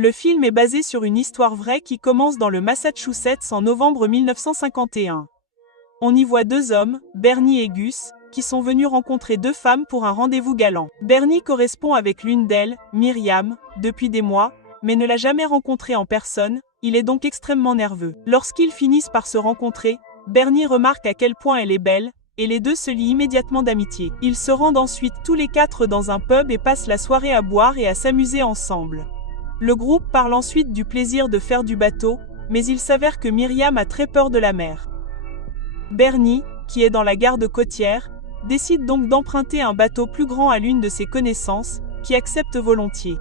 Le film est basé sur une histoire vraie qui commence dans le Massachusetts en novembre 1951. On y voit deux hommes, Bernie et Gus, qui sont venus rencontrer deux femmes pour un rendez-vous galant. Bernie correspond avec l'une d'elles, Myriam, depuis des mois, mais ne l'a jamais rencontrée en personne, il est donc extrêmement nerveux. Lorsqu'ils finissent par se rencontrer, Bernie remarque à quel point elle est belle, et les deux se lient immédiatement d'amitié. Ils se rendent ensuite tous les quatre dans un pub et passent la soirée à boire et à s'amuser ensemble. Le groupe parle ensuite du plaisir de faire du bateau, mais il s'avère que Myriam a très peur de la mer. Bernie, qui est dans la garde côtière, décide donc d'emprunter un bateau plus grand à l'une de ses connaissances, qui accepte volontiers.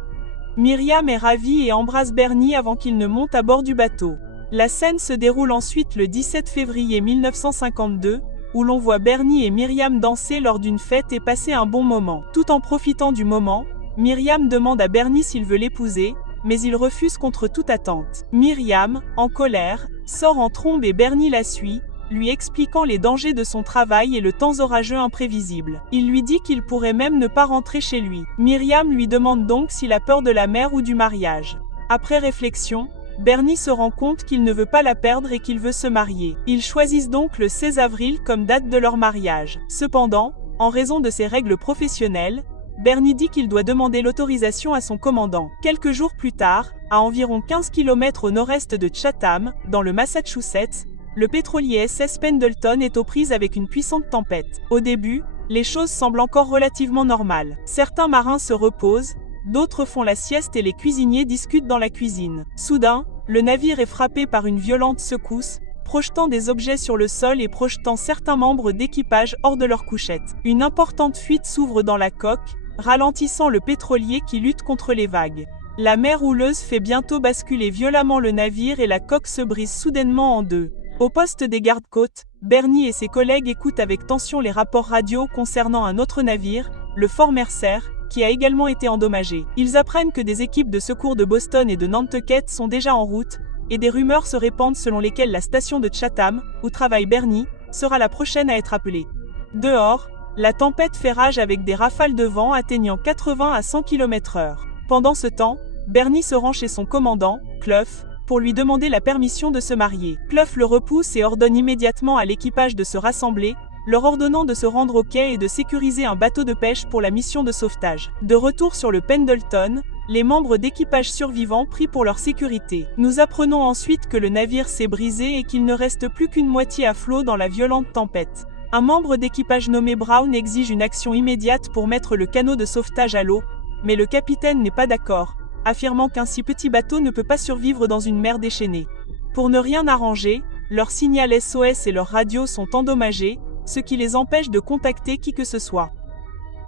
Myriam est ravie et embrasse Bernie avant qu'il ne monte à bord du bateau. La scène se déroule ensuite le 17 février 1952, où l'on voit Bernie et Myriam danser lors d'une fête et passer un bon moment. Tout en profitant du moment, Myriam demande à Bernie s'il veut l'épouser, mais il refuse contre toute attente. Myriam, en colère, sort en trombe et Bernie la suit, lui expliquant les dangers de son travail et le temps orageux imprévisible. Il lui dit qu'il pourrait même ne pas rentrer chez lui. Myriam lui demande donc s'il a peur de la mer ou du mariage. Après réflexion, Bernie se rend compte qu'il ne veut pas la perdre et qu'il veut se marier. Ils choisissent donc le 16 avril comme date de leur mariage. Cependant, en raison de ses règles professionnelles, Bernie dit qu'il doit demander l'autorisation à son commandant. Quelques jours plus tard, à environ 15 km au nord-est de Chatham, dans le Massachusetts, le pétrolier SS Pendleton est aux prises avec une puissante tempête. Au début, les choses semblent encore relativement normales. Certains marins se reposent, d'autres font la sieste et les cuisiniers discutent dans la cuisine. Soudain, le navire est frappé par une violente secousse, projetant des objets sur le sol et projetant certains membres d'équipage hors de leur couchette. Une importante fuite s'ouvre dans la coque, ralentissant le pétrolier qui lutte contre les vagues. La mer houleuse fait bientôt basculer violemment le navire et la coque se brise soudainement en deux. Au poste des gardes-côtes, Bernie et ses collègues écoutent avec tension les rapports radio concernant un autre navire, le Fort Mercer, qui a également été endommagé. Ils apprennent que des équipes de secours de Boston et de Nantucket sont déjà en route, et des rumeurs se répandent selon lesquelles la station de Chatham, où travaille Bernie, sera la prochaine à être appelée. Dehors, la tempête fait rage avec des rafales de vent atteignant 80 à 100 km/h. Pendant ce temps, Bernie se rend chez son commandant, Clough, pour lui demander la permission de se marier. Clough le repousse et ordonne immédiatement à l'équipage de se rassembler, leur ordonnant de se rendre au quai et de sécuriser un bateau de pêche pour la mission de sauvetage. De retour sur le Pendleton, les membres d'équipage survivants prient pour leur sécurité. Nous apprenons ensuite que le navire s'est brisé et qu'il ne reste plus qu'une moitié à flot dans la violente tempête. Un membre d'équipage nommé Brown exige une action immédiate pour mettre le canot de sauvetage à l'eau, mais le capitaine n'est pas d'accord, affirmant qu'un si petit bateau ne peut pas survivre dans une mer déchaînée. Pour ne rien arranger, leur signal SOS et leur radio sont endommagés, ce qui les empêche de contacter qui que ce soit.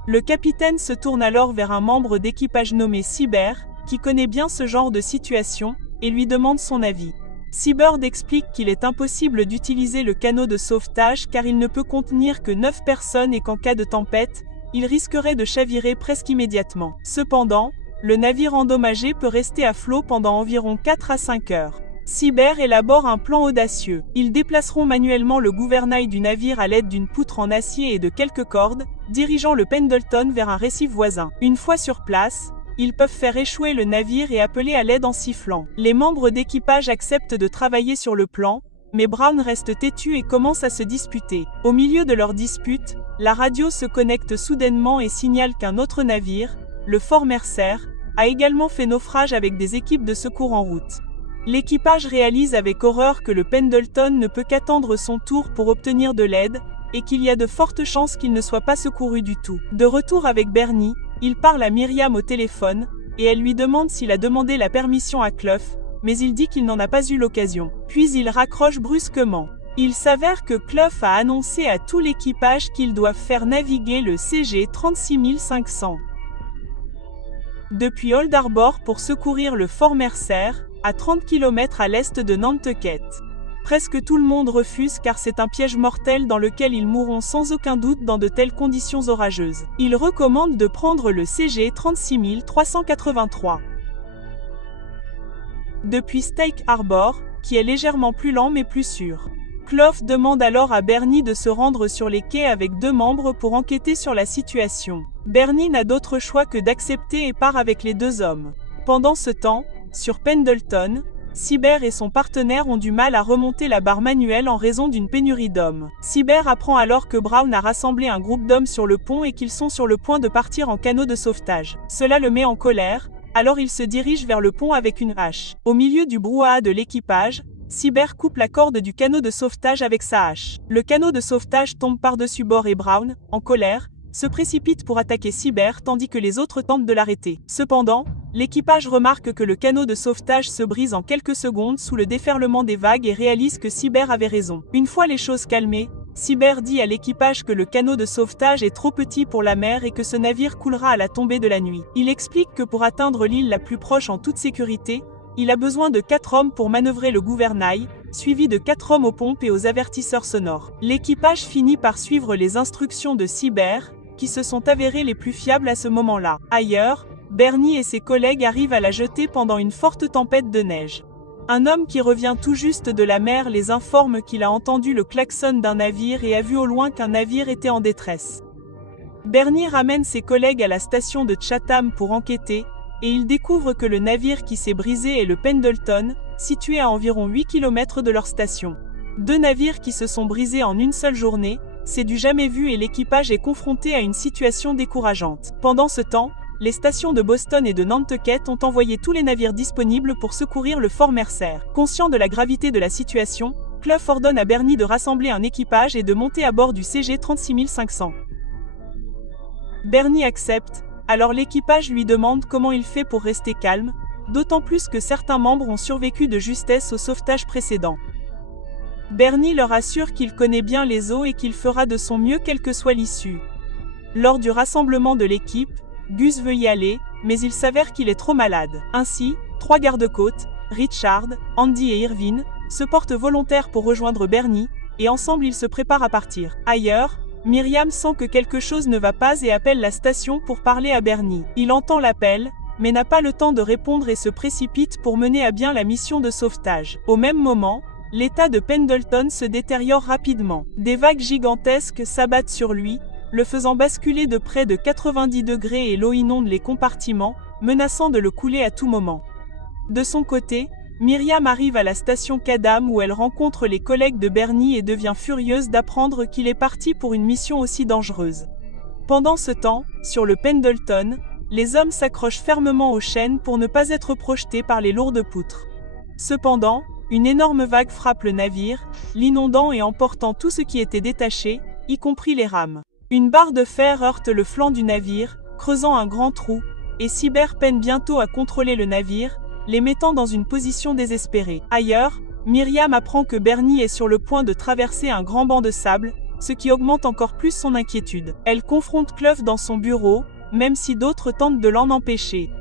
Le capitaine se tourne alors vers un membre d'équipage nommé Seabird, qui connaît bien ce genre de situation, et lui demande son avis. Seabird explique qu'il est impossible d'utiliser le canot de sauvetage car il ne peut contenir que 9 personnes et qu'en cas de tempête, il risquerait de chavirer presque immédiatement. Cependant, le navire endommagé peut rester à flot pendant environ 4 à 5 heures. Seabird élabore un plan audacieux. Ils déplaceront manuellement le gouvernail du navire à l'aide d'une poutre en acier et de quelques cordes, dirigeant le Pendleton vers un récif voisin. Une fois sur place, ils peuvent faire échouer le navire et appeler à l'aide en sifflant. Les membres d'équipage acceptent de travailler sur le plan, mais Brown reste têtu et commence à se disputer. Au milieu de leur dispute, la radio se connecte soudainement et signale qu'un autre navire, le Fort Mercer, a également fait naufrage avec des équipes de secours en route. L'équipage réalise avec horreur que le Pendleton ne peut qu'attendre son tour pour obtenir de l'aide, et qu'il y a de fortes chances qu'il ne soit pas secouru du tout. De retour avec Bernie, il parle à Myriam au téléphone, et elle lui demande s'il a demandé la permission à Clough, mais il dit qu'il n'en a pas eu l'occasion. Puis il raccroche brusquement. Il s'avère que Clough a annoncé à tout l'équipage qu'ils doivent faire naviguer le CG 36500 depuis Old Harbor pour secourir le Fort Mercer, à 30 km à l'est de Nantucket. Presque tout le monde refuse car c'est un piège mortel dans lequel ils mourront sans aucun doute dans de telles conditions orageuses. Il recommande de prendre le CG 36383 depuis Stake Harbor, qui est légèrement plus lent mais plus sûr. Clough demande alors à Bernie de se rendre sur les quais avec 2 membres pour enquêter sur la situation. Bernie n'a d'autre choix que d'accepter et part avec les 2 hommes. Pendant ce temps, Sur Pendleton, Cyber et son partenaire ont du mal à remonter la barre manuelle en raison d'une pénurie d'hommes. Cyber apprend alors que Brown a rassemblé un groupe d'hommes sur le pont et qu'ils sont sur le point de partir en canot de sauvetage. Cela le met en colère, alors il se dirige vers le pont avec une hache. Au milieu du brouhaha de l'équipage, Cyber coupe la corde du canot de sauvetage avec sa hache. Le canot de sauvetage tombe par-dessus bord et Brown, en colère, se précipite pour attaquer Cyber tandis que les autres tentent de l'arrêter. Cependant, l'équipage remarque que le canot de sauvetage se brise en quelques secondes sous le déferlement des vagues et réalise que Cyber avait raison. Une fois les choses calmées, Cyber dit à l'équipage que le canot de sauvetage est trop petit pour la mer et que ce navire coulera à la tombée de la nuit. Il explique que pour atteindre l'île la plus proche en toute sécurité, il a besoin de 4 hommes pour manœuvrer le gouvernail, suivi de 4 hommes aux pompes et aux avertisseurs sonores. L'équipage finit par suivre les instructions de Cyber, qui se sont avérées les plus fiables à ce moment-là. Ailleurs, Bernie et ses collègues arrivent à la jetée pendant une forte tempête de neige. Un homme qui revient tout juste de la mer les informe qu'il a entendu le klaxon d'un navire et a vu au loin qu'un navire était en détresse. Bernie ramène ses collègues à la station de Chatham pour enquêter, et il découvre que le navire qui s'est brisé est le Pendleton, situé à environ 8 km de leur station. 2 navires qui se sont brisés en une seule journée, c'est du jamais vu et l'équipage est confronté à une situation décourageante. Pendant ce temps, les stations de Boston et de Nantucket ont envoyé tous les navires disponibles pour secourir le Fort Mercer. Conscient de la gravité de la situation, Clough ordonne à Bernie de rassembler un équipage et de monter à bord du CG 36500. Bernie accepte, alors l'équipage lui demande comment il fait pour rester calme, d'autant plus que certains membres ont survécu de justesse au sauvetage précédent. Bernie leur assure qu'il connaît bien les eaux et qu'il fera de son mieux quelle que soit l'issue. Lors du rassemblement de l'équipe, Gus veut y aller, mais il s'avère qu'il est trop malade. Ainsi, 3 gardes-côtes, Richard, Andy et Irvine, se portent volontaires pour rejoindre Bernie, et ensemble ils se préparent à partir. Ailleurs, Myriam sent que quelque chose ne va pas et appelle la station pour parler à Bernie. Il entend l'appel, mais n'a pas le temps de répondre et se précipite pour mener à bien la mission de sauvetage. Au même moment, l'état de Pendleton se détériore rapidement. Des vagues gigantesques s'abattent sur lui, le faisant basculer de près de 90 degrés et l'eau inonde les compartiments, menaçant de le couler à tout moment. De son côté, Myriam arrive à la station Chatham où elle rencontre les collègues de Bernie et devient furieuse d'apprendre qu'il est parti pour une mission aussi dangereuse. Pendant ce temps, sur le Pendleton, les hommes s'accrochent fermement aux chaînes pour ne pas être projetés par les lourdes poutres. Cependant, une énorme vague frappe le navire, l'inondant et emportant tout ce qui était détaché, y compris les rames. Une barre de fer heurte le flanc du navire, creusant un grand trou, et Cyber peine bientôt à contrôler le navire, les mettant dans une position désespérée. Ailleurs, Myriam apprend que Bernie est sur le point de traverser un grand banc de sable, ce qui augmente encore plus son inquiétude. Elle confronte Clough dans son bureau, même si d'autres tentent de l'en empêcher.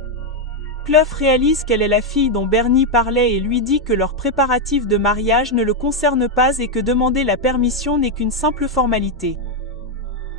Clough réalise qu'elle est la fille dont Bernie parlait et lui dit que leurs préparatifs de mariage ne le concernent pas et que demander la permission n'est qu'une simple formalité.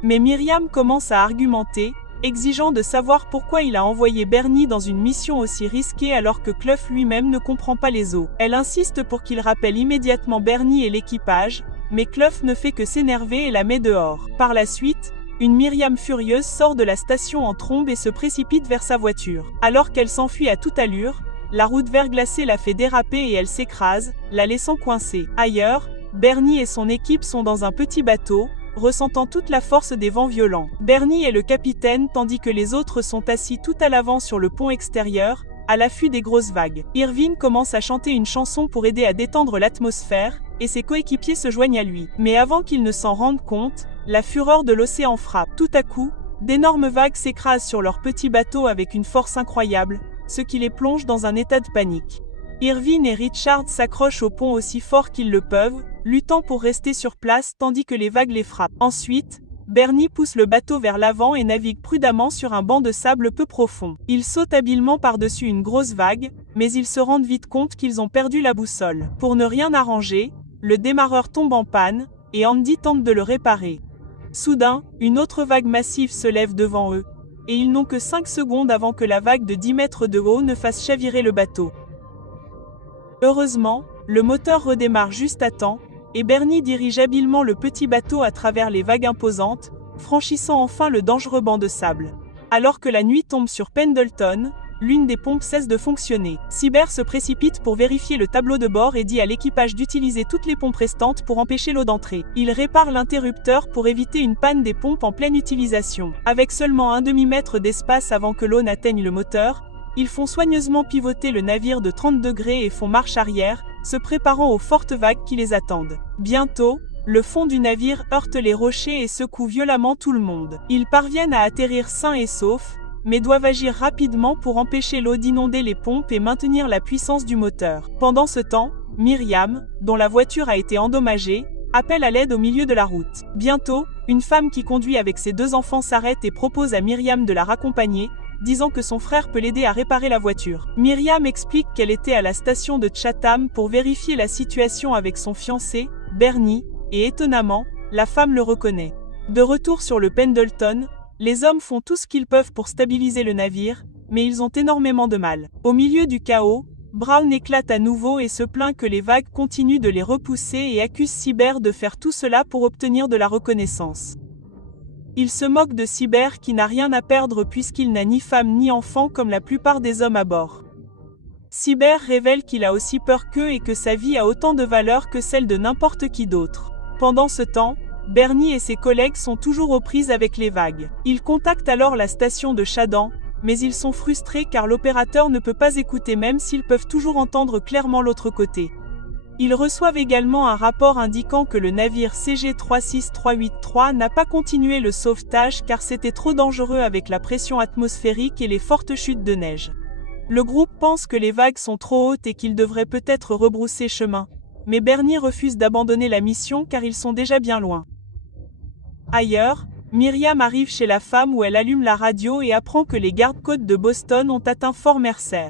Mais Myriam commence à argumenter, exigeant de savoir pourquoi il a envoyé Bernie dans une mission aussi risquée alors que Clough lui-même ne comprend pas les eaux. Elle insiste pour qu'il rappelle immédiatement Bernie et l'équipage, mais Clough ne fait que s'énerver et la met dehors. Par la suite, une Myriam furieuse sort de la station en trombe et se précipite vers sa voiture. Alors qu'elle s'enfuit à toute allure, la route verglacée la fait déraper et elle s'écrase, la laissant coincée. Ailleurs, Bernie et son équipe sont dans un petit bateau, ressentant toute la force des vents violents. Bernie est le capitaine tandis que les autres sont assis tout à l'avant sur le pont extérieur, à l'affût des grosses vagues. Irvine commence à chanter une chanson pour aider à détendre l'atmosphère, et ses coéquipiers se joignent à lui. Mais avant qu'ils ne s'en rendent compte, la fureur de l'océan frappe. Tout à coup, d'énormes vagues s'écrasent sur leur petit bateau avec une force incroyable, ce qui les plonge dans un état de panique. Irvine et Richard s'accrochent au pont aussi fort qu'ils le peuvent, luttant pour rester sur place tandis que les vagues les frappent. Ensuite, Bernie pousse le bateau vers l'avant et navigue prudemment sur un banc de sable peu profond. Ils sautent habilement par-dessus une grosse vague, mais ils se rendent vite compte qu'ils ont perdu la boussole. Pour ne rien arranger, le démarreur tombe en panne, et Andy tente de le réparer. Soudain, une autre vague massive se lève devant eux, et ils n'ont que 5 secondes avant que la vague de 10 mètres de haut ne fasse chavirer le bateau. Heureusement, le moteur redémarre juste à temps, et Bernie dirige habilement le petit bateau à travers les vagues imposantes, franchissant enfin le dangereux banc de sable. Alors que la nuit tombe sur Pendleton, l'une des pompes cesse de fonctionner. Cyber se précipite pour vérifier le tableau de bord et dit à l'équipage d'utiliser toutes les pompes restantes pour empêcher l'eau d'entrer. Il répare l'interrupteur pour éviter une panne des pompes en pleine utilisation. Avec seulement un demi-mètre d'espace avant que l'eau n'atteigne le moteur, ils font soigneusement pivoter le navire de 30 degrés et font marche arrière, se préparant aux fortes vagues qui les attendent. Bientôt, le fond du navire heurte les rochers et secoue violemment tout le monde. Ils parviennent à atterrir sains et saufs, mais doivent agir rapidement pour empêcher l'eau d'inonder les pompes et maintenir la puissance du moteur. Pendant ce temps, Myriam, dont la voiture a été endommagée, appelle à l'aide au milieu de la route. Bientôt, une femme qui conduit avec ses 2 enfants s'arrête et propose à Myriam de la raccompagner, disant que son frère peut l'aider à réparer la voiture. Myriam explique qu'elle était à la station de Chatham pour vérifier la situation avec son fiancé, Bernie, et étonnamment, la femme le reconnaît. De retour sur le Pendleton, les hommes font tout ce qu'ils peuvent pour stabiliser le navire, mais ils ont énormément de mal. Au milieu du chaos, Brown éclate à nouveau et se plaint que les vagues continuent de les repousser et accuse Cyber de faire tout cela pour obtenir de la reconnaissance. Il se moque de Cyber qui n'a rien à perdre puisqu'il n'a ni femme ni enfant comme la plupart des hommes à bord. Cyber révèle qu'il a aussi peur qu'eux et que sa vie a autant de valeur que celle de n'importe qui d'autre. Pendant ce temps, Bernie et ses collègues sont toujours aux prises avec les vagues. Ils contactent alors la station de Chadan, mais ils sont frustrés car l'opérateur ne peut pas écouter même s'ils peuvent toujours entendre clairement l'autre côté. Ils reçoivent également un rapport indiquant que le navire CG-36383 n'a pas continué le sauvetage car c'était trop dangereux avec la pression atmosphérique et les fortes chutes de neige. Le groupe pense que les vagues sont trop hautes et qu'ils devraient peut-être rebrousser chemin, mais Bernie refuse d'abandonner la mission car ils sont déjà bien loin. Ailleurs, Myriam arrive chez la femme où elle allume la radio et apprend que les gardes-côtes de Boston ont atteint Fort Mercer.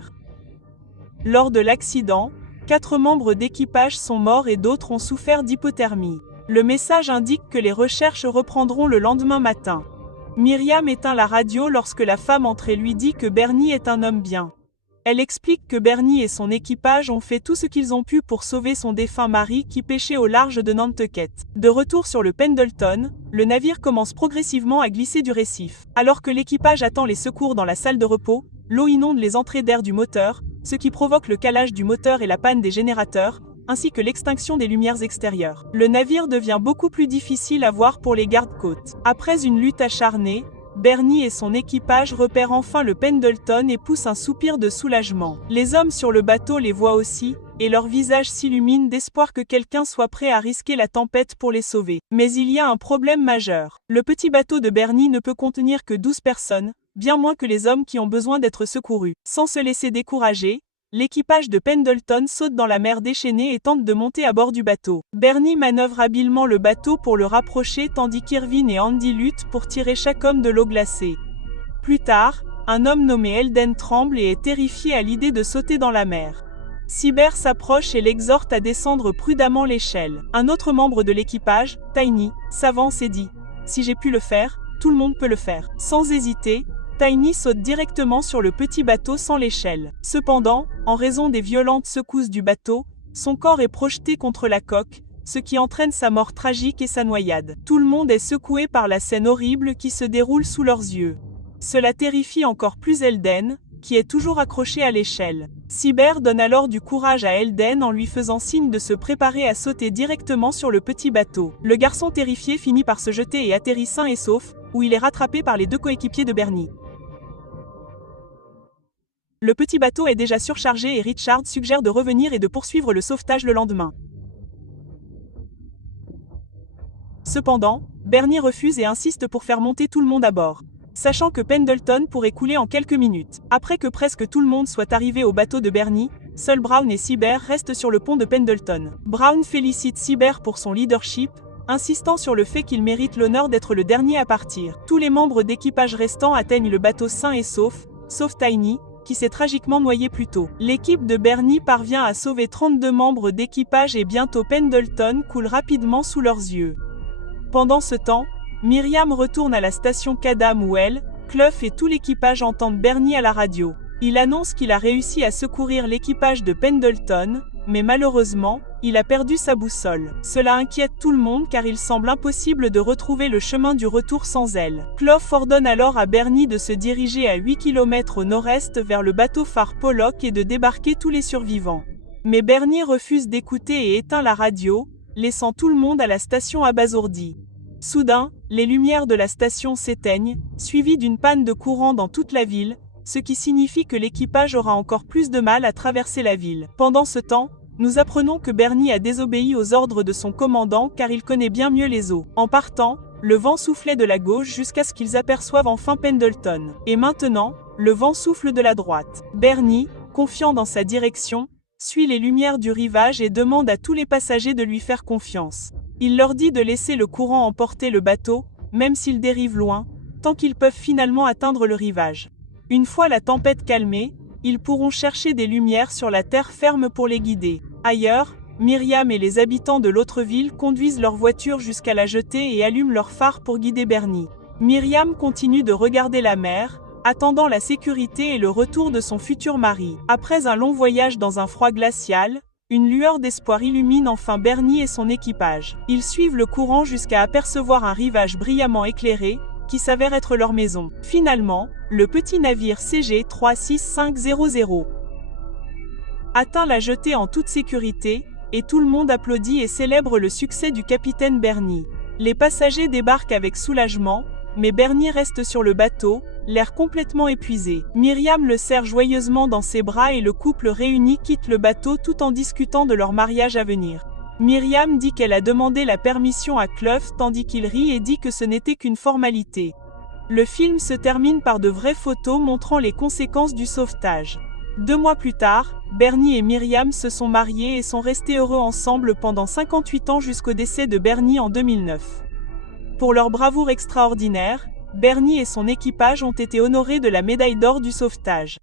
Lors de l'accident, 4 membres d'équipage sont morts et d'autres ont souffert d'hypothermie. Le message indique que les recherches reprendront le lendemain matin. Myriam éteint la radio lorsque la femme entre et lui dit que Bernie est un homme bien. Elle explique que Bernie et son équipage ont fait tout ce qu'ils ont pu pour sauver son défunt mari qui pêchait au large de Nantucket. De retour sur le Pendleton, le navire commence progressivement à glisser du récif. Alors que l'équipage attend les secours dans la salle de repos, l'eau inonde les entrées d'air du moteur, ce qui provoque le calage du moteur et la panne des générateurs, ainsi que l'extinction des lumières extérieures. Le navire devient beaucoup plus difficile à voir pour les gardes-côtes. Après une lutte acharnée, Bernie et son équipage repèrent enfin le Pendleton et poussent un soupir de soulagement. Les hommes sur le bateau les voient aussi, et leurs visages s'illuminent d'espoir que quelqu'un soit prêt à risquer la tempête pour les sauver. Mais il y a un problème majeur. Le petit bateau de Bernie ne peut contenir que 12 personnes, bien moins que les hommes qui ont besoin d'être secourus. Sans se laisser décourager, l'équipage de Pendleton saute dans la mer déchaînée et tente de monter à bord du bateau. Bernie manœuvre habilement le bateau pour le rapprocher tandis qu'Irvin et Andy luttent pour tirer chaque homme de l'eau glacée. Plus tard, un homme nommé Eldon tremble et est terrifié à l'idée de sauter dans la mer. Cyber s'approche et l'exhorte à descendre prudemment l'échelle. Un autre membre de l'équipage, Tiny, s'avance et dit « Si j'ai pu le faire, tout le monde peut le faire. » Sans hésiter, Tiny saute directement sur le petit bateau sans l'échelle. Cependant, en raison des violentes secousses du bateau, son corps est projeté contre la coque, ce qui entraîne sa mort tragique et sa noyade. Tout le monde est secoué par la scène horrible qui se déroule sous leurs yeux. Cela terrifie encore plus Eldon, qui est toujours accroché à l'échelle. Cyber donne alors du courage à Eldon en lui faisant signe de se préparer à sauter directement sur le petit bateau. Le garçon terrifié finit par se jeter et atterrit sain et sauf, où il est rattrapé par les 2 coéquipiers de Bernie. Le petit bateau est déjà surchargé et Richard suggère de revenir et de poursuivre le sauvetage le lendemain. Cependant, Bernie refuse et insiste pour faire monter tout le monde à bord, sachant que Pendleton pourrait couler en quelques minutes. Après que presque tout le monde soit arrivé au bateau de Bernie, seuls Brown et Cyber restent sur le pont de Pendleton. Brown félicite Cyber pour son leadership, insistant sur le fait qu'il mérite l'honneur d'être le dernier à partir. Tous les membres d'équipage restants atteignent le bateau sain et sauf Tiny, qui s'est tragiquement noyé plus tôt. L'équipe de Bernie parvient à sauver 32 membres d'équipage et bientôt Pendleton coule rapidement sous leurs yeux. Pendant ce temps, Myriam retourne à la station Chatham où elle, Clough et tout l'équipage entendent Bernie à la radio. Il annonce qu'il a réussi à secourir l'équipage de Pendleton, mais malheureusement, il a perdu sa boussole. Cela inquiète tout le monde car il semble impossible de retrouver le chemin du retour sans elle. Clough ordonne alors à Bernie de se diriger à 8 km au nord-est vers le bateau phare Pollock et de débarquer tous les survivants. Mais Bernie refuse d'écouter et éteint la radio, laissant tout le monde à la station abasourdi. Soudain, les lumières de la station s'éteignent, suivies d'une panne de courant dans toute la ville, ce qui signifie que l'équipage aura encore plus de mal à traverser la ville. Pendant ce temps, nous apprenons que Bernie a désobéi aux ordres de son commandant car il connaît bien mieux les eaux. En partant, le vent soufflait de la gauche jusqu'à ce qu'ils aperçoivent enfin Pendleton. Et maintenant, le vent souffle de la droite. Bernie, confiant dans sa direction, suit les lumières du rivage et demande à tous les passagers de lui faire confiance. Il leur dit de laisser le courant emporter le bateau, même s'il dérive loin, tant qu'ils peuvent finalement atteindre le rivage. Une fois la tempête calmée, ils pourront chercher des lumières sur la terre ferme pour les guider. Ailleurs, Myriam et les habitants de l'autre ville conduisent leur voiture jusqu'à la jetée et allument leurs phares pour guider Bernie. Myriam continue de regarder la mer, attendant la sécurité et le retour de son futur mari. Après un long voyage dans un froid glacial, une lueur d'espoir illumine enfin Bernie et son équipage. Ils suivent le courant jusqu'à apercevoir un rivage brillamment éclairé, qui s'avère être leur maison. Finalement, le petit navire CG 36500 atteint la jetée en toute sécurité, et tout le monde applaudit et célèbre le succès du capitaine Bernie. Les passagers débarquent avec soulagement, mais Bernie reste sur le bateau, l'air complètement épuisé. Myriam le serre joyeusement dans ses bras et le couple réuni quitte le bateau tout en discutant de leur mariage à venir. Myriam dit qu'elle a demandé la permission à Clough tandis qu'il rit et dit que ce n'était qu'une formalité. Le film se termine par de vraies photos montrant les conséquences du sauvetage. 2 mois plus tard, Bernie et Myriam se sont mariés et sont restés heureux ensemble pendant 58 ans jusqu'au décès de Bernie en 2009. Pour leur bravoure extraordinaire, Bernie et son équipage ont été honorés de la médaille d'or du sauvetage.